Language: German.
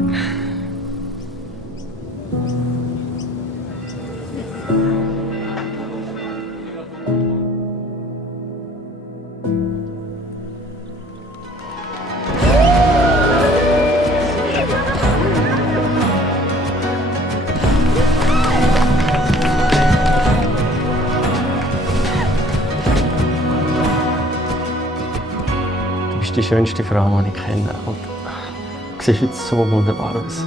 Du bist die schönste Frau, die ich kenne. Und du siehst jetzt so wunderbar aus.